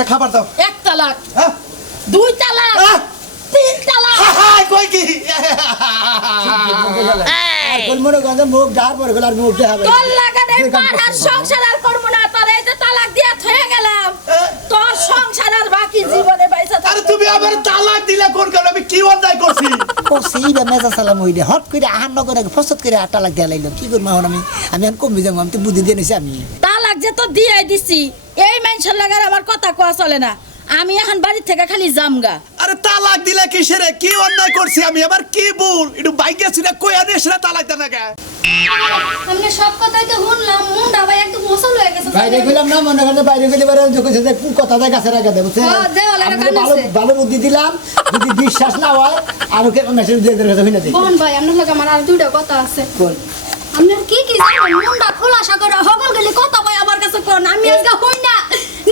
একটা খাবার দাও। 1 তালাক, হ্যাঁ 2 তালাক, 3 তালাক। হাই কই কি মনে গন্ধ মুখ ডার পরে গেল আর মুখ দেখাবে তোর লাগানের পার আর সংসার আর করব না, তোর এই যে তালাক দিয়া থয়ে গেলাম, তোর সংসার আর বাকি জীবনে বাইসা থাকবে। আরে তুমি আবার তালাক দিলে কোন কারণে? আমি কি অন্যায় করছি? করছি বা মেজা সালাম হইলে হট করে আহার নগরে ফসত করে আটা লাগ দেয়া লাইলো কি করবো এখন আমি আমি কমবি যাবো আমি তো বুদ্ধি দিয়ে নিছি আমি তালাক যে তো দিয়ে দিছি, এই মানুষের লাগার আমার কথা কোয়া চলে না। আমি এখন বাড়ি থেকে খালি জামগা। আরে তালাক দিলে কিসেরে? কি অন্যায় করছি আমি? আবার কি ভুল? একটু বাইকে ছিনা কই আনিস না তালাক দেন না কে? আমি সব কথাই তো শুনলাম, মুন্ডা ভাই একদম মোসল হয়ে গেছে। বাইরে গেলাম না মনে করেন বাইরে গেলে এবারে কইছে যে কথা দেয় কাছে রাখা দেবো দেওয়ালে রাখা ভালো আছে। ভালো বুদ্ধি দিলাম যদি বিশ্বাস না হয় আর ওকে মেসেজ দিয়ে দেবে হইনা দিই বোন ভাই আপনার লগে আমার আর দুইটা কথা আছে। কোন আপনার কি কি জানেন? মুন্ডা খোলাসা করে হগল গেলে কথা ভাই আমার কাছে কোন আমি আজকে হই না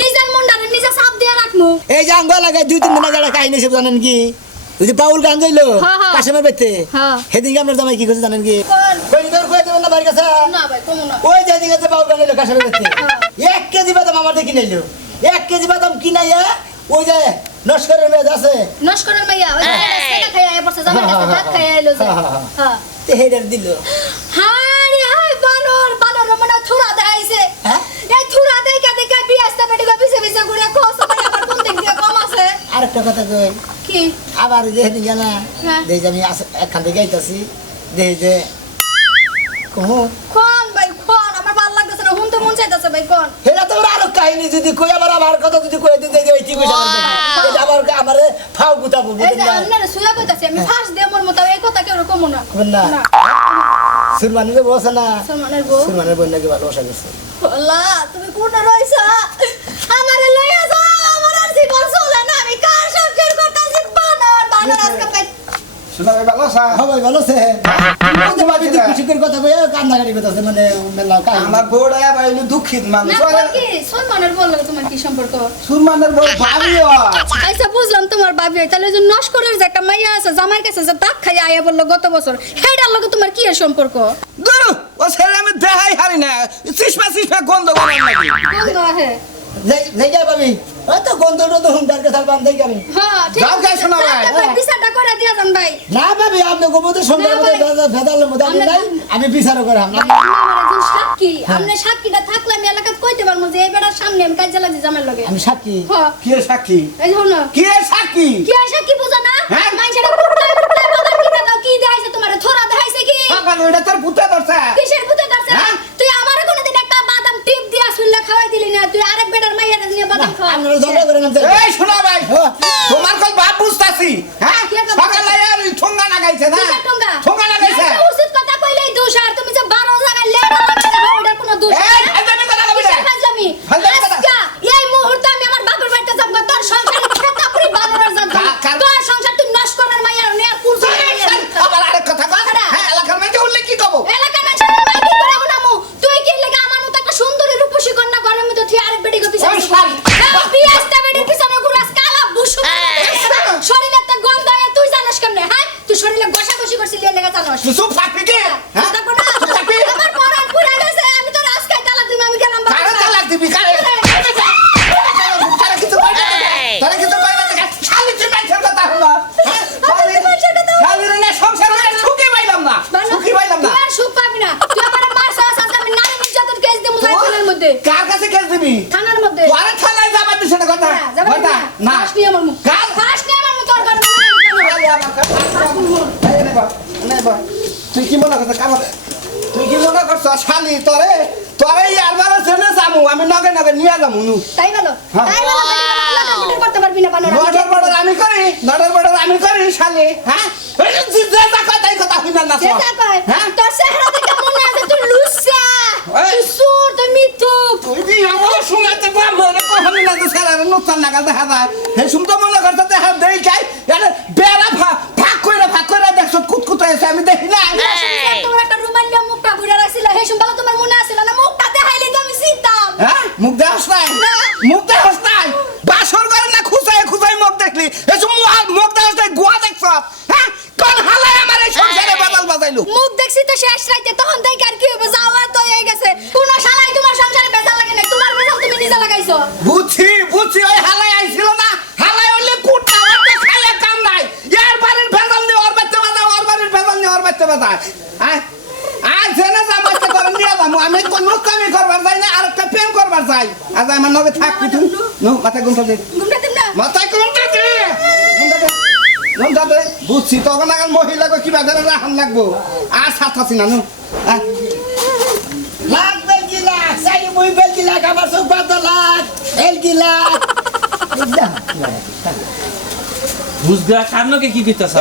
নিজের মুন্ডারে নিজে চাপ দিয়ে রাখমু। এই যে আঙ্গ লাগায় 2-3 দিন আগে কাহিনী সব জানেন কি ওই যে বাউল গান যাইলো হ্যাঁ, হ্যাঁ। কাশেমের বেতে হ্যাঁ। সেদিনকে আপনার জামাই কি করছে জানেন কি কোন? কই তোর কই দেবেন না বাড়ির কাছে না ভাই কমু না। ওই যে দিকে যে বাউল গান যাইলো কাশেমের বেতে হ্যাঁ। 1 কেজি বাদাম আমার দেখি নাইলো 1 কেজি বাদাম কিনাইয়া ওই যে নস্করের মেয়ে আছে নস্করের মাইয়া ওই যে সেটা খাইয়া এ পড়ছে জামাই কাছে ভাত খাইয়া আইলো যে। হ্যাঁ। তে হেডার দিল হায় হায় বানর বানর মনে থুরা দেখাইছে। হ্যাঁ? এই থুরা দেখাই দেখা বিয়াস্তা বেটি গো পিছে পিছে ঘুরে কোস ভাই আমার কোন দিক দিয়ে কম আছে। আরেকটা কথা কই কি? আবার যে হেদিকে না হ্যাঁ। দেখি আমি একখান থেকে আইতাছি দেখি যে কহ কোন ভাই কোন আমার ভালো লাগতেছে না হুন তো মন চাইতেছে ভাই কোন। হেরা তো আরো কাহিনী যদি কই আবার আমার কথা যদি কই দিতে যাই ঠিক হইছে আবার আমারে ফাউ গুতাবো এই বুঝলেন যে না আপনারা সুয়া কইতাছি আমি ফাঁস দিয়ে মোর মতো এই কথা কেউ কমু না। বল না না সুরমানের বসে না সলমানের বউ সুরমানের বোন নাকি ভালোবাসা গেছে আল্লাহ তুমি কোন রইছো আমারে লইয়া যাও আমার আর জীবন চলে না আমি কার সংসার করতেছি বানর বানর আজকে পাই শোনা ভাই ভালো আছা? সবাই ভালো আছে বলতে পারবি তুই খুশি করে কথা কই কান্নাকাটি করতেছে মানে মেলা কাহিনী আমার বউটা বাইলে দুঃখিত মানুষ না কোন কি সলমানের বউ লাগে তোমার কি সম্পর্ক? সুরমানের বউ ভাবিও আচ্ছা বুঝলাম তোমার ভাবি হয় তাহলে যে নস্করের যে একটা মাইয়া আছে জামাইয়ের কাছে যে দাগ খাইয়া আয়া বললো গত বছর সেইটার লগে তোমার কি এর সম্পর্ক? দূর ও ছেলে আমি দেখাই হারি না চিসপা গন্ধ করে নাকি বন্ধু আহে যাই যাই পাবি ওই তো গন্ধটা তো হুন্ডার কথা বান দেই আমি হ্যাঁ ঠিক যাও গাই শোনা ভাই। বিচারটা করে দিয়া যান ভাই। না পাবি আপনি গোবদের সন্ধ্যার না মধ্যে ভাই। ভেদালের মধ্যে আমি নাই আমি বিচারও করে আমরা আমার একজন সাক্ষী আপনি সাক্ষীটা থাকলে আমি এলাকাত কইতে পারবো যে এই বেটার সামনে আমি কাজ জ্বালাচ্ছি জামার লগে। আমি সাক্ষী হ্যাঁ কি এর সাক্ষী এই হল কি এর সাক্ষী কি আর সাক্ষী বুঝো না হ্যাঁ? মানুষেরা কুটলায় কুটলায় বাদাম কিনা দাও কি দেখাইছে তোমার থোড়া দেখাইছে কি বাবা ওটা তোর পুতে ধরছে কিসের ভূতে ধরছে হ্যাঁ? তুই আমারে কোনদিন একটা বাদাম টিপ দিয়া শুনলা খাওয়াই দিলি না তুই আরেক বেটার মাইয়ারে নিয়ে বাদাম খাওয়া আপনারা ঝগড়া করে না এই শোনা ভাই তোমার কল বাপ বুঝতাছি হ্যাঁ কে কথা সকালে আর ঠোঙ্গা লাগাইছে না কিসের ঠোঙ্গা? ঠোঙ্গা লাগাইছে একটা উচিত কথা কইলেই দোষ আর তুমি যে 12 জায়গায় লেডা লাগাইলে হয় ওটার কোনো দোষ এই ফাজলামি কথা কবি না। কিসের ফাজলামি? ফাজলামি কথা। আজকা এই মুহূর্তে আমি আমার বাপের বাড়িতে যাব তোর সংসার খেতা পুরি বানরের জাত কার- তোর সংসার তুই নষ্ট করার মাইয়া নে আর কুল আবার আরেক কথা কর হ্যাঁ এলাকার মাঝে উল্লেখ কি কব এলাকার মানুষের মাই কি করে উনামু তুই কি লাগা আমার মতো একটা সুন্দরী রূপসী কন্যা ঘরের মধ্যে তুই আরেক বেটি গো পিছনে ওই শাল। বিয়াস্তা বেটির পিছনে ঘুরাস কালা বুসু শরীরে একটা গন্ধ হয় তুই জানিস কেমনে হ্যাঁ তুই শরীরে ঘষাঘষি করছিলি এর লাগা জানোস তুই চুপ থাকবি কি হ্যাঁ থাকবো না চুপ থাকবি আমার পরাণ পুরা গেছে আমি তোর আজকে তালাক দিবি আমি গেলাম বাবা কারে তালাক দিবি কারে তারা কিছু কই না তারা কিছু কই না শালি তুই মানুষের কথা হলো হ্যাঁ শালি রে না সংসার করে সুখী পাইলাম না সুখী পাইলাম না তুই আর সুখ পাবি না তুই আমার মারছ আজ আমি নারী নির্যাতন কেস দেবো থানার মধ্যে কার কাছে কেস দিবি থানার মধ্যে তোরে থানায় যাবার দিছ না কথা হ্যাঁ, যাবে কথা না ফাঁস নিয়ে আমার মুখ কার ফাঁস নিয়ে আমার মুখ তোর ঘরে শালি আমার এই নে বা তুই কি মনে করছ কাম তুই কি মনে করছ শালি তোরে তোরে ইয়ারবার ছেলে যামু আমি নগে নগে নিয়া যামু নু তাই বলো হ্যাঁ। তাই বলো লটার করতে পারবি না বানর নটার বড় আমি করি শালি হ্যাঁ এই যে যা কথা কথা হইনা না সে যা কয় হ্যাঁ তোর চেহারা দেখে মনে আছে তুই লুসা এই। তুই সুর তুই মিথ্যু তুই দি আমার শুনাতে পা মরে কখনো না তো সারা নতুন নাগাল দেখা যায় হে শুনতো মনে করতে দেখা দেই খাই আরে বেলা ফাঁক কইরা দেখছ কুতকুত এসে আমি দেখি না তোমার একটা রুমালিয়া মুখটা বুড়া রাখছিল হে শুনবালা তোমার মনে আছিল না মুখটা দেখাইলে তো আমি চিনতাম হ্যাঁ মুখ দেখাস নাই না। মুখ দেখাস নাই বাসর করে না খুঁজাই মুখ দেখলি এসব মুখ দেখাস নাই গুয়া দেখছ হ্যাঁ কোন হালাই আমার এই সংসারে বাদাল বাজাইলো মুখ দেখছি তো শেষ রাইতে তখন দেখ আর কি হবে যাওয়ার তো হয়ে গেছে কোন শালাই তোমার সংসারে বেজাল লাগে না তোমার বেজাল তুমি নিজে লাগাইছো বুঝছি ওই হালাই যাই আজ আমার নগে থাকবি তুই নো মাথা ঘুমটা দে ঘুমটা দিম না মাথায় ঘুমটা দে ঘুমটা দে বুঝছি তখন আগে মহিলাকে কিবা ধরে রাখান লাগবো আর সাথ আছি না নো লাখ বেলকি লাখ সাই মুই বেলকি লাখ আমার চোখ বাদ লাখ বেলকি লাখ বুঝগা কান্নকে কি কইতাছা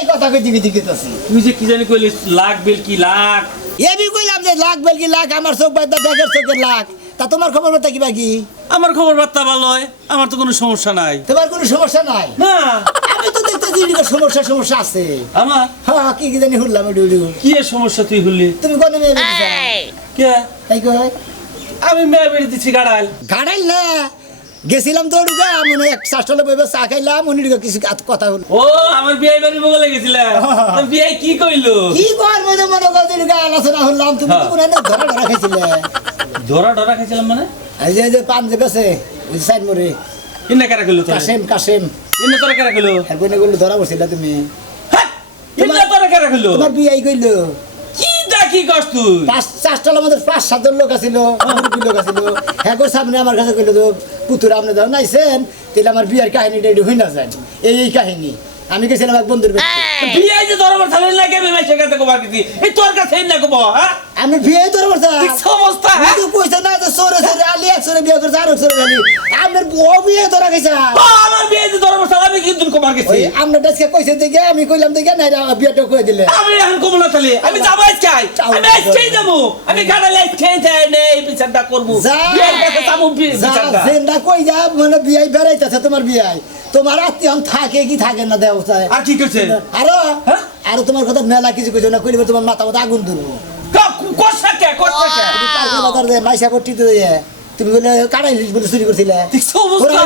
এই কথা কই দিবি দিকেতাছি তুই যে কি জানি কইলি লাখ বেল কি লাখ এবি কইলাম যে লাখ বেলকি লাখ আমার চোখ বাদ দেখের চোখের লাখ তা তোমার খবর বলতে কি বাকি আমার খবর বার্তা ভালো হয় আমার তো কোনো সমস্যা নাই তোমার কোনো সমস্যা নাই না আমি তো দেখতেছি এদিকে সমস্যা আছে আমার হ্যাঁ কি জানি শুনলাম এডু কি এর সমস্যা তুই হলি তুমি কোন মেয়ে বেরিয়েছ কে তাই কই আমি মেয়ে বেড়ে দিচ্ছি গাড়াল গাড়াইল না গেছিলাম তো ওডুকা মনে এক শাস্ত্রলে বইবে চা খাইলাম উনি কিছু কথা হলো ও আমার বিয়ে বাড়ি বলে গেছিলাম তোর বিয়ে কি কইলো কি কর মনে মনে কদিন আলোচনা হলাম তুমি তো কোন ধরা ধরা খাইছিলে ধরা খাইছিলাম মানে এই যে পান যে গেছে ওই সাইড মোরে ইন্না কারা কইলো তোর কাশেম ইন্না তোরা কারা কইলো আর বইনে গুলো ধরা পড়ছিল তুমি ইন্না তোরা কারা কইলো তোমার বিয়ে কইলো কি দেখি কস তুই চারটার মধ্যে 5-7 জন লোক আছিল লোক আছিল হ্যাঁ গো সামনে আমার কাছে কইলো তো পুতুর আপনি ধর নাইছেন তাহলে আমার বিয়ের কাহিনীটা একটু হই না যায় এই কাহিনী আমি গেছিলাম এক বন্ধুর বিয়ে যে ধরবার থালেন লাগে আমি মাইছে কাছে কবার কি এই তোর কাছে না কব হ্যাঁ আমি বিয়ে ধরে বলছি কি সমস্যা হ্যাঁ তুই কইছ না যে সরে আলি এক সরে বিয়ে করছ আর সরে আলি আমার বউ বিয়ে ধরা গেছে আমার বিয়ে যে ধরবার থালে আমি কিন্তু কবার গেছি ওই আমরা দেশকে কইছে দেখে আমি কইলাম দেখে না বিয়েটা কই দিলে আমি এখন কম না থালে আমি যাবো আজকে আমি আজকে যাবো আমি গাড়ালে আজকে যাই নেই বিচারটা করব বিয়ের কাছে যাবো বিচারটা সেন্ডা কই যা মানে বিয়ে বেড়াইতাছে তোমার বিয়ে তোমার আত্মীয় থাকে কি থাকে না দেও আর কি কইছে আরো তোমার কথা মেলা কিছু কইছো না কইলে তোমার মাথা মাথা আগুন ধরবো কষ্ট কে বাজার যে মাইসা পট্টি তো তুমি বলে কাড়াই ইলিশ বলে চুরি করছিলে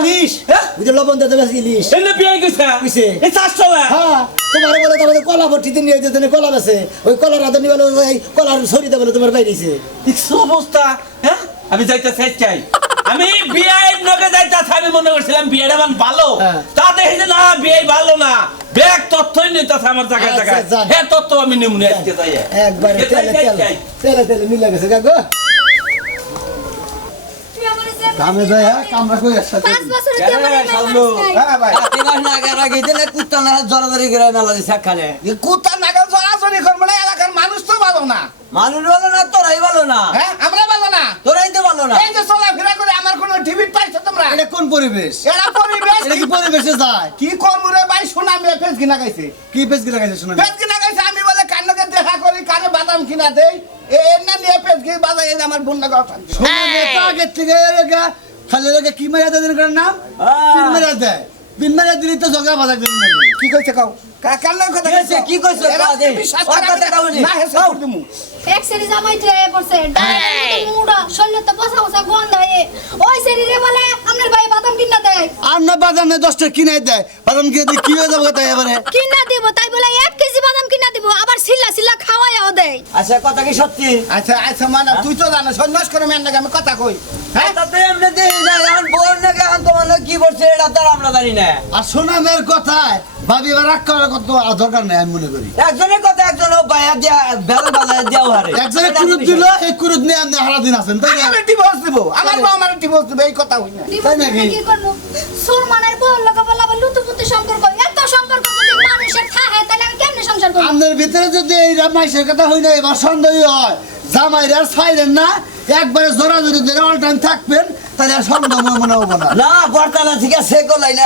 ইলিশ বুঝে লবণ দিতে বেশি ইলিশ এনে বিয়ে কইছে কইছে এই চাষলা হ্যাঁ তোমার বলে তোমাদের কলা ভর্তিতে নিয়ে যেতে কলা বেছে ওই কলার হাতে নিয়ে বলে ওই কলার ছড়িতে বলে তোমার বাইরেছে অবস্থা হ্যাঁ আমি যাইতে চাই আমি বিয়ের নকে যাইতে আমি মনে করছিলাম বিয়েটা মান ভালো তা দেখি যে না বিয়ে ভালো না ব্যাগ তথ্যই নিতেছে আমার জায়গায় জায়গায় হ্যাঁ তথ্য আমি নিমুনে আজকে যাই একবারে তেলে মিলে গেছে গো তুই আমারে যে কামে যায় কামরা কই আসছে 5 বছর ধরে আমার হ্যাঁ ভাই কুত্তা নাগাল জড়াজড়ি করবো না এলাকার মানুষ তো ভালো না মানুষ ভালো না তোরাই ভালো না হ্যাঁ আমরা ভালো না তোরাই তো ভালো না এই যে চলাফেরা করে আমার কোনো টিভি পাইছো তোমরা এটা কোন পরিবেশ এরা পরিবেশ এটা কি পরিবেশে যায় কি করবো রে ভাই শোনা মেয়ে ফেস কিনা গাইছে কি পেজ গিলা গেছে শোনা ফেস কিনা গাইছে আমি বলে কান্নকে দেখা করি কানে বাদাম কিনা দেই এর না নিয়ে ফেস কি বাজাই আমার বোনটা কথা শোনা নেতা আগে থেকে এলাকা খালি এলাকা কি মারা দেন করার নাম বিন মারা দেয় বিন মারা দিলি তো জগা বাজার দেন না কি কইছে কাও কান্নর কথা কইছে, কি কইছে? এরা দে। বিশ্বাস ওর করে কথা কাউনি। না হেসে করদিমু এক সেরি জামাই তুই আয় পড়ছে ডাইরেক্ট মুড়া শরীরতে পচা পচা গন্ধ হয় ওই সেরিরে বলে আপনার ভাই বাদাম কিনা দেয় আর না বাদামে 10টা কিনে দেয় বাদাম কিনে দিয়ে কি হয়ে যাবে তাই এবারে কিনা দিব তাই বলে 1 কেজি বাদাম কিনা দিব আবার সিল্লা খাওয়াইও দেয় আচ্ছা কথা কি সত্যি আচ্ছা আচ্ছা মানে তুই তো জানো সন্ন্যাস করে মেন নাকি আমি কথা কই হ্যাঁ তাতে এমনি দেখি না এখন বোর নাকি এখন তোমার কি করছে এটা তার আমরা জানি না আর শোনা মেয়ের কথায় ভাবি এবার রাগ করার কত দরকার নেই আমি মনে করি একজনের কথা একজন বাইয়া দিয়া বেল বাজায় দেওয়া হারে একজনে কুরুত দিল এই কুরুত নিয়ে আপনি হারা দিন আছেন তাই না আমি ডিভোর্স দিব আমার বউ আমার ডিভোর্স দিবে এই কথা হই না তাই নাকি? কি করব সুরমানের বউ লাগা বলা বলে লুতুপুতু সম্পর্ক এত সম্পর্ক যদি মানুষের থাকে তাহলে আমি কেমনে সংসার করব আপনার ভিতরে যদি এই মাইসের কথা হই না এবার সন্দেহ হয় জামাইরা ছাইলেন না একবারে জোরা জোরি ধরে অল টাইম থাকবেন তাহলে আর সন্দেহ মনে হবো না না বর্তানা থেকে সে কলাই না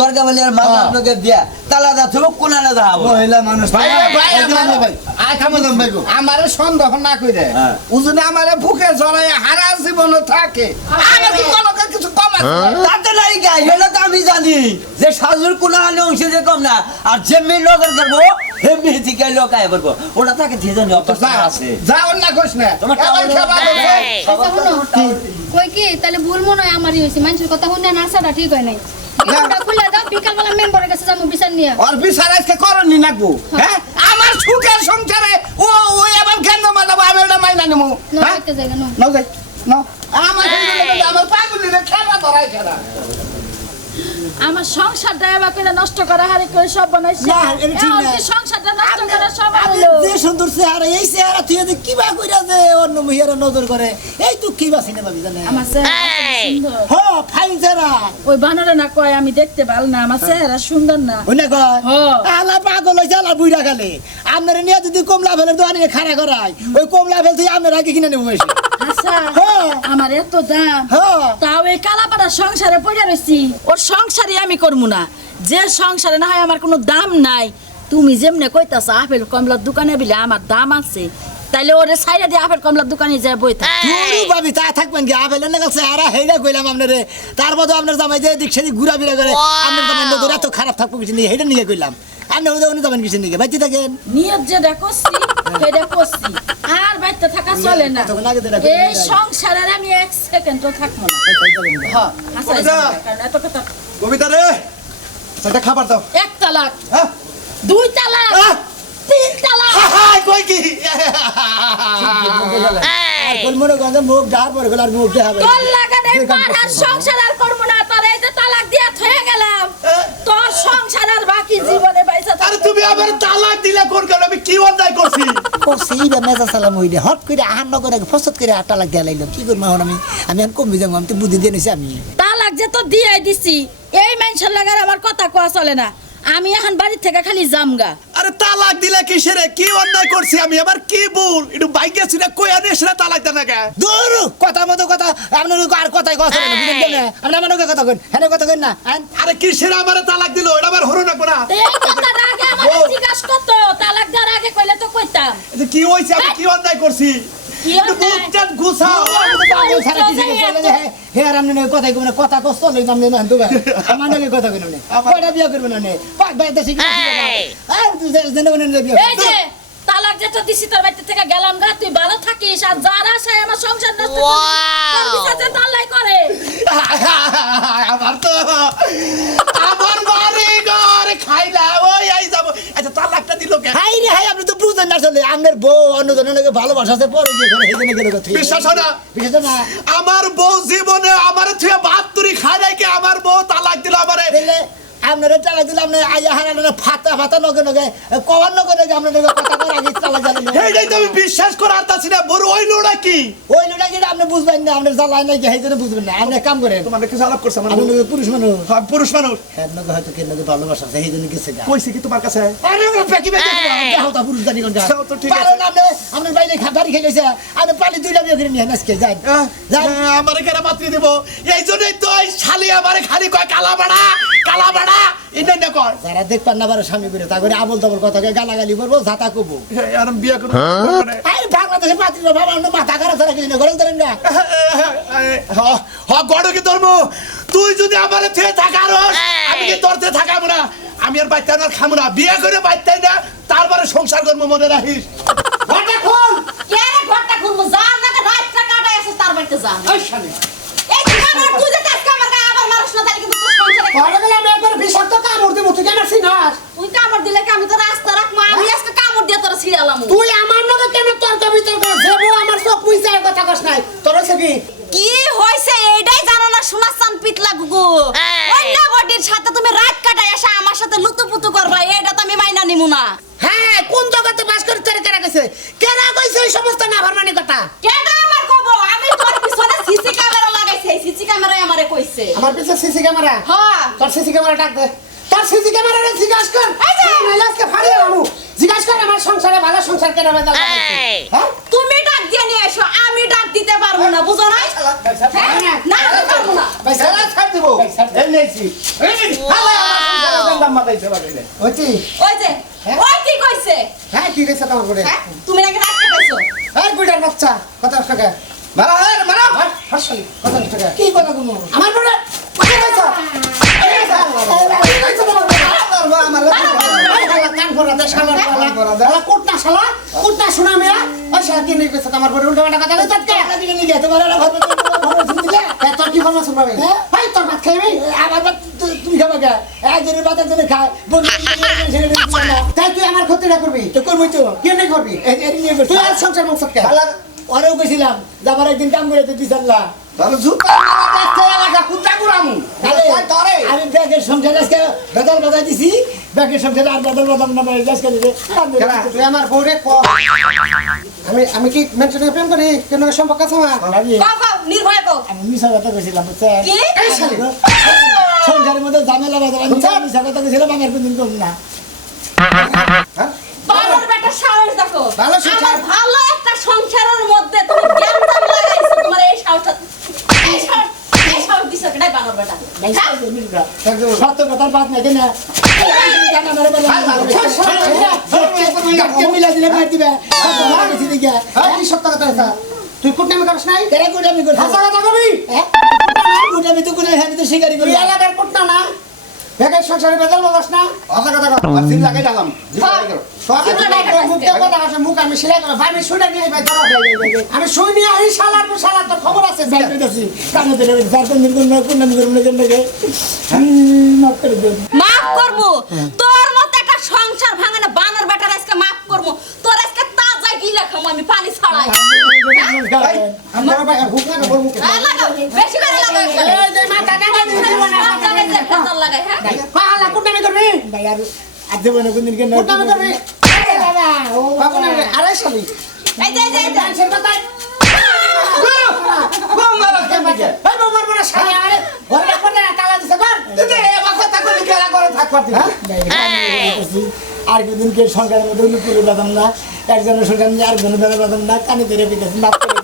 দরগা বলিয়ার মাথার লোকে দিয়া তালা দা তুমি কোনা না দাও মহিলা মানুষ ভাই, ভাই, ভাই আয় থামো দাম ভাই গো। আমারে সন্দেহ না কইরে হ্যাঁ। উজনে আমারে বুকে জড়াই হারা জীবন থাকে আমার কি কোনো কিছু কম আছে তাতে নাই গাই এটা তো আমি জানি যে সাজুর কোনা আনে অংশ যে কম না আর যে মেয়ে নজর করবো হে মেয়ে থেকে লোক আয় করবো ওটা তাকে দিয়ে জানি অবস্থা আছে যাও না কইস না তোমার এবার খাবার দেবে। আচ্ছা শুনো কই কি তাহলে ভুল মনে হয় আমারই হইছে মানুষের কথা শুনে না আসাটা ঠিক হয় নাই এটা খুলে দাও বিকালবেলা মেম্বারের কাছে যাবো বিচার নিয়ে ওর বিচার আজকে করনি নাকবো হ্যাঁ আমার সুখের সংসারে ও ওই আবার কেন মানাবো আমি ওটা মাইনা নেবো না হ্যাঁ একটা জায়গা নো নাও যাই নাও আমার আমার পাগলিরে খেলা ধরাই খেলা আমার সংসারটা এবার করে নষ্ট করা হারে করে সব বানাইছে না, এটা ঠিক না। এমনকি সংসারটা নষ্ট করা সব আমি হলো যে সুন্দর চেহারা এই চেহারা তুই যে কিবা কইরা যে অন্য মহিলারা নজর করে এই তুই কিবা সিনেমা জানে আমার চেহারা সুন্দর হ ফাইন চেহারা ওই বানরে না কয় আমি দেখতে ভালো না আমার চেহারা সুন্দর না ওই না কয় হ্যাঁ। আলা পাগল হইছে আলা বুইরা গেলে আপনারা নিয়ে যদি কমলা ফেলের দোকানে খাড়া করায় ওই কমলা ফেল তুই আপনারা আগে কিনে নেবো এসে আচ্ছা হ্যাঁ। আমার এত দাম হ্যাঁ তাও এই কালাপাড়া সংসারে পড়ে রয়েছি ওর সংসারে আমি করবো না যে সংসারে না হয় আমার কোনো দাম নাই তুমি যেমনে কইতাছ আপেল কমলার দোকানে বিলে আমার দাম আছে তাইলে ওরে সাইডে দিয়ে আপেল কমলার দোকানে যায় বই থাক গরু ভাবি তা থাকবেন কি আপেলের না কাছে আর হেইডা কইলাম আপনারে তার মধ্যে আপনার জামাই যে দিক সেদিক ঘুরা ফিরা করে আপনার জামাই নজর এত খারাপ থাকবো কিছু নিয়ে হেইডা নিয়ে কইলাম আপনি ওদের উনি যাবেন কিছু নিয়ে বাইতে থাকেন নিয়ত যেটা করছি সেটা করছি আর বাইতে থাকা চলে না তখন আগে যেটা এই সংসারে আর আমি এক সেকেন্ডও থাকবো না হ্যাঁ আচ্ছা কারণ এত কথা কবিতা রে সেটা খাবার দাও এক তালাক হ্যাঁ 2 তালাক আহ! 3 তালাক হাই কই কি কোন মনে করেন মুখ ডার পরে গেল আর মুখ দেখাবে তোর লাগানে পাড়ার সংসার আর করবো না তোর এই যে তালাক দিয়ে থয়ে গেলাম তোর সংসার আর বাকি জীবনে পয়সা আরে তুমি আবার তালাক দিলে কোন কারণে আমি কি অন্যায় করছি করছি বা মেজা সালাম হইলে হট করে আহার নগরে ফসত করে আটা লাগ দিয়া লাইলাম কি করবো এখন আমি আমি কমবি যাবো আমি তো বুদ্ধি দিয়ে নিছি আমি তালাক যে তো দিয়ে দিছি এই মানুষের লাগার আমার কথা কোয়া চলে না আমি এখন বাড়ি থেকে খালি জামগা আরে তালাক দিলে কিসেরে কি অন্যায় করছি আমি আবার কি ভুল একটু বাইকে ছিনা কই আনিস না তালাক দেন না কে দূর কথা মতো কথা আপনার আর কথাই কথা না বুঝলেন না আপনি আমার নগে কথা কইন হ্যাঁ কথা কইন না আরে কিসেরে আমারে তালাক দিল এটা আমার হরো না কোনা তো এই কথাটা আগে আমাকে জিজ্ঞাসা করতো তালাক দেওয়ার আগে কইলে তো কইতাম এটা কি হইছে আমি কি অন্যায় করছি কি অন্যায়? মুখটা ঘুষাও হে আর আপনি কথা কইবেন কথা কষ্ট লই আপনি না দুবা আমার নগে কথা কইন না কয়টা বিয়া করবেন না পাক ভাই দেশি আর তুই জেনে বনে বিয়া এই যে তালাক যেটা দিছি তোর বাড়ি থেকে গেলাম গা তুই ভালো থাকিস আর যারা আসায় আমার সংসার নষ্ট করে তোর বিচারে তালাই করে আমার তো আমার বাড়ি ঘর খাইলা ওই আই যাব আচ্ছা তালাকটা দিল কে হাই রে হাই আপনি তো বুঝেন না আসলে আপনার বউ অন্যজনের ভালোবাসা আছে পরে গিয়ে করে হেজনে গেল কথা বিশ্বাস হয় না বিশ্বাস না আমার বউ জীবনে আমার থুয়ে ভাত তুরি খাই নাই কে আমার বউ তালাক দিল আমারে দিলে আপনারা চালা দিলে আপনি আইয়া হারানো ফাতা ফাতা নগে নগে কবার নগে নগে আপনাদের কথা কর আগে চালা জানেন এইটাই তো আমি বিশ্বাস করার তাছি না বড় ওই লোড়া কি ওই লোটা যেটা আপনি বুঝবেন না আপনার জ্বালাই নাই যে হেজনে বুঝবেন না আপনি এক কাম করেন তোমার কি আলাপ করছ আমার আপনি পুরুষ মানুষ হ্যাঁ, পুরুষ মানুষ হ্যাঁ নগে হয়তো কেন নগে ভালোবাসা আছে হেজনে গেছে গা কইছে কি তোমার কাছে আরে ওরা পেকি পেকি দেখাও তা পুরুষ জানি কোন যা তাও তো ঠিক আছে। পারেন আপনি আপনার বাইরে খাবারই খেলেছে আপনি পালি দুইটা বিয়ে করে নিয়ে আজকে যান যান আমারে কেন মাতৃ দেব এই জন্যই তো এই শালি আমারে খালি কয় কালা বাড়া এটা না কয় যারা দেখবেন না পারে স্বামী করে তা করে আবল তাবল কথাকে গালাগালি করবো ঝাঁতা করবো আর বিয়া করব আরে বাংলাদেশে পাত্রী বাবা আপনার মাথা খারাপ তারা কিছু না গরম ধরেন না হ গড় কি ধর্ম তুই যদি আমারে থেকে থাকার আমি কি তোরতে থাকাবো না আমি আর বাইতে আর খামু না বিয়া করে বাইতে না তারপরে সংসার করবো মনে রাখিস ঘরটা খুল কে রে ঘরটা খুলবো যার নাকি রাতটা কাটায় আছে তার বাড়িতে যা এই শালি এই তোমার তুই যে কাজ কামার গায়ে আবার মানুষ না তাহলে কিন্তু তোর সংসারে ঘরে গেলে আমি একবার বিষাক্ত কামড় দেবো তুই কেন চিনাস তুই কামড় দিলে কি আমি তো রাস্তা রাখবো আমি আজকে কামড় দিয়ে তোর ছিড়ালাম তুই আমার নগে কেন তর্ক বিতর্ক যাবো আমার সব পয়সা কথা কস নাই তোর হচ্ছে কি কি হইছে এইটাই জানো না শোনাচ্ছান পিতলা গুগু অন্য বডির সাথে তুমি রাত কাটায় এসে আমার সাথে লুতুপুতু করবা এইটা তো আমি মাইনা নিমু না হ্যাঁ কোন জগতে বাস করে তোর কেনা গেছে কেনা কইছে এই সমস্ত না ভারমানি কথা কেডা আমার কব আমি তোর পিছনে সিসি ক্যামেরা লাগাইছি এই সিসি ক্যামেরায় আমারে কইছে আমার পিছে সিসি ক্যামেরা হ্যাঁ তোর সিসি ক্যামেরা ডাক দে তোর সিসি ক্যামেরা রে জিজ্ঞাসা কর নাইলে আজকে ফাড়িয়ে আমু জিজ্ঞাসা কর আমার সংসারে ভালো সংসার কেন বেদাল হ্যাঁ তুমি ডাক দিয়ে নিয়ে এসো আমি ডাক দিতে পারবো না বুঝো নাই হ্যাঁ? না আমি পারবো না পয়সা ছাড় দিব এই নেছি ওটি ওই যে ওই কি কইছে হ্যাঁ কি কইছ তোমার করে হ্যাঁ তুমি নাকি রাত কাটাইছো আর বুড়ার বাচ্চা কত টাকা মারা হয় মারা হাসলি কত টাকা কি কথা তুমি আমার বড় কত কইছ কান ফোরা দে শালা শালা কোটনা শালা কোটনা শোনা মিয়া ওই শালা কি নেই কইছ তোমার বড় উল্টা কথা কইছ কে দিকে নিয়ে গে তোমার ঘর দিলে তোর কি ফরমাস শুনবে ভাই তোর ভাত খাইবি আমার ভাত তুমি খাবে কে একজনের ভাত একজনে খায় তাই তুই আমার ক্ষতিটা করবি তো করবি তো কে নেই করবি এরি নিয়ে করবি তুই আর সংসার মকসদ কে ওরেও কইছিলাম যে আমার একদিন কাম করে দিতে দিছাল্লা তাহলে জুতা রাস্তা এলাকা কুত্তা কুরামু তাহলে তরে আমি সংসার আজকে বেদাল বাজাই দিছি ব্যাগের সংসারে আর বেদাল বাজাম না ভাই আজকে দিবে তুই আমার বউরে আমি কি মেনশনে প্রেম করি কেন সম্পর্ক আছে আমার নির্ভয় কও আমি মিশা কথা কইছিলাম বুঝছেন কি? এই শালি সংসারের মধ্যে ঝামেলা বাজার আমি মিশা কথা কইছিলাম আমার কোনদিন কম না বাবার বেটা সাহস দেখো ভালো সংসার। আমার ভালো একটা সংসারের মধ্যে তুমি জ্ঞান দাম লাগাইছো তোমার এই সাহসটা এই সাহস দিছো কেডাই বাবার বেটা সত্য কথার বাদ নাই কেন মিলা দিলে মার দিবে সত্য কথা তুই কুটনামি করিস নাই কেন কুটনামি করিস হাসা কথা কবি কুটনামি তো কুটনামি আমি তো শিকারি করি এলাকার কুটনা না বেকার সংসারে বেদল বলস না হাসা কথা কর আর সিল লাগাই দিলাম মুখ আমি সিলাই করব আমি শুনে নিয়ে ভাই আমি শুই নিয়ে এই শালা তোর খবর আছে কানে ধরে যার কোন দিন কুটনামি করব না কেন মাফ করে দেন মাফ করব তোর মত একটা সংসার ভাঙানো বানর বেটার আজকে মাফ করব তোর আজকে তাজা কি লেখাম আমি পানি ছাড়াই আমার ভাই হুক না বল মুখে লাগাও বেশি করে লাগাও এই যে মাথা টাকা দিবি ফসল লাগাই হ্যাঁ পালা কুটনামি করবি ভাই আর আজ দেব না কোন দিন কেন কুটনামি করবি বাবা ও বাবা আরে শালি এই যে ডান্সের কথা এই বোমার বড় শালি আরে ঘরে কোনে তালা দিছে কর দিদি এবার কথা কই খেলা করে থাক পারতি আর কোনদিন কে সংসারের মধ্যে লুকুরে বাদাম না একজনের সংসার নিয়ে আরেকজনের বেলা বাদাম না কানে ধরে পেতেছি মাপ করে